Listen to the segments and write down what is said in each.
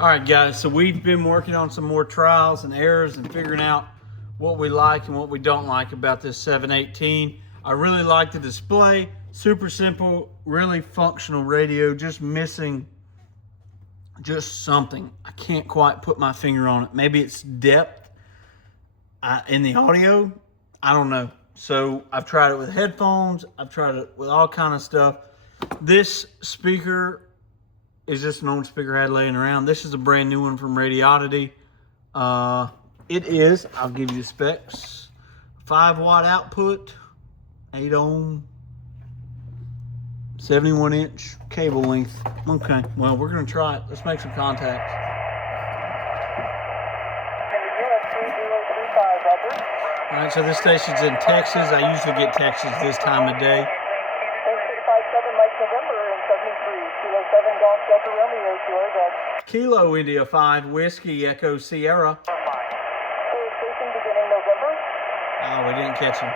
All right, guys, so we've been working on some more trials and errors and figuring out what we like and what we don't like about this 718. I really like the display. Super simple, really functional radio, just missing just something. I can't quite put my finger on it. Maybe it's depth in the audio. I don't know. So I've tried it with headphones. I've tried it with all kind of stuff. This speaker is just an old speaker I had laying around. This is a brand new one from Radioddity. It is, I'll give you the specs, 5-watt output, 8 ohm, 71-inch cable length. Okay, well, we're going to try it. Let's make some contacts. All right, so this station's in Texas. I usually get Texas this time of day. 657 Mike November and 73, Kilo 7 Golf Delta Romeo, Kilo India 5 Whiskey Echo Sierra. Station beginning November. Oh, we didn't catch him.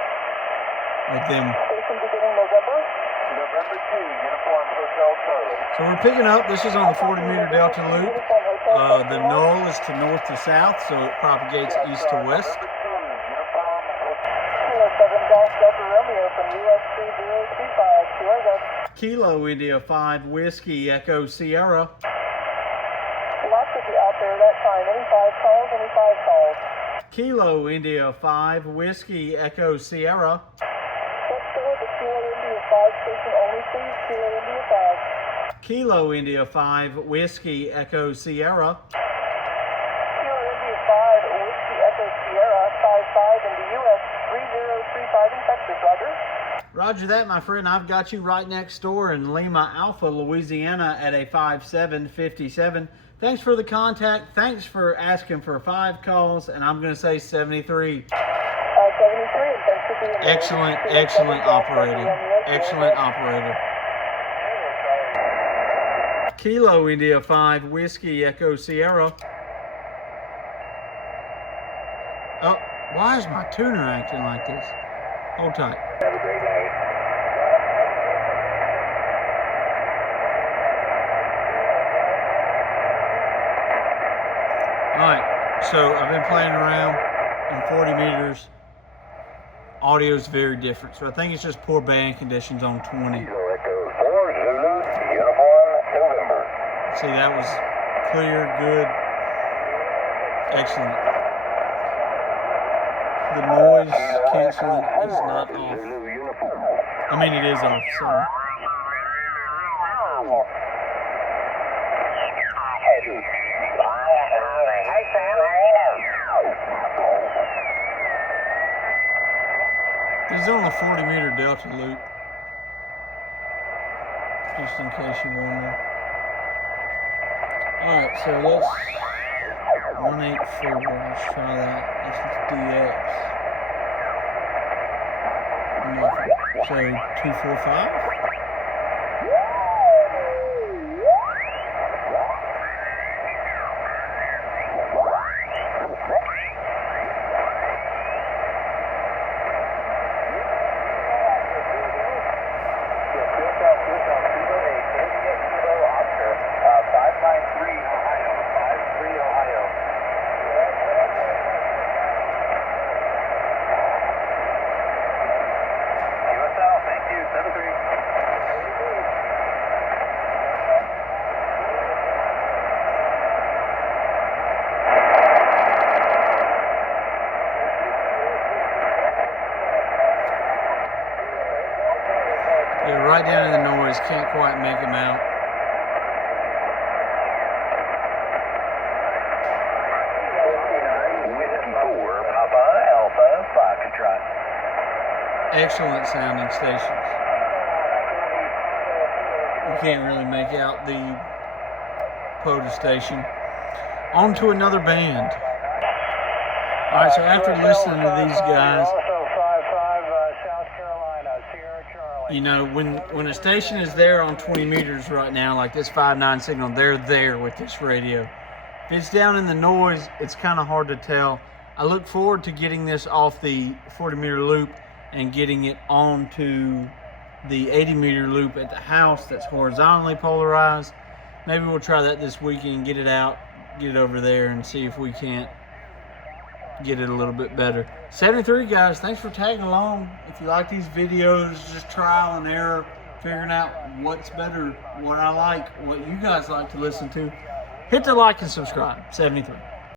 With them. Station beginning November. November 2, Uniform Hotel Charlie. So we're picking up. This is on the 40-meter Delta loop. The null is to north to south, so it propagates east to west. Kilo 7 Golf Delta Romeo from US 3035 to our west. Kilo India 5 Whiskey Echo Sierra. Lots of you out there that time. Any 5 calls, any 5 calls. Kilo India 5 Whiskey Echo Sierra. What's the word? The Kilo India 5 station only, please. Kilo India 5. Kilo India 5 Whiskey Echo Sierra. Kilo India 5 Whiskey Echo Sierra 55 into US 3035 in Texas, Roger. Roger that, my friend. I've got you right next door in Lima Alpha, Louisiana at a 5757. Thanks for the contact. Thanks for asking for 5 calls, and I'm going to say 73. 73, and thanks for being there. Excellent operator. Excellent operator. Kilo India 5 Whiskey Echo Sierra. Oh, why is my tuner acting like this? Hold tight. Have a great day. Alright, so I've been playing around in 40 meters. Audio is very different, so I think it's just poor band conditions on 20. Echo 4 Zulu Uniform November. See, that was clear, good, excellent. The noise canceling is not off. I mean, it is off, sorry. Hi, Sam. This is on the 40-meter Delta loop, just in case you wonder. Alright, so let's 184, let's try that. This is DX. Nothing. So 245? Yeah, right down in the noise, can't quite make them out. Whiskey 4 Papa Alpha Foxtrot. Excellent sounding stations. You can't really make out the POTA station. On to another band. Alright, so after listening to these guys, you know, when a station is there on 20 meters right now, like this 5.9 signal, they're there with this radio. If it's down in the noise, it's kind of hard to tell. I look forward to getting this off the 40-meter loop and getting it onto the 80-meter loop at the house that's horizontally polarized. Maybe we'll try that this weekend and get it out get it over there and see if we can't get it a little bit better. 73 guys, thanks for tagging along. If you like these videos, just trial and error, figuring out what's better, what I like, what you guys like to listen to, hit the like and subscribe. 73.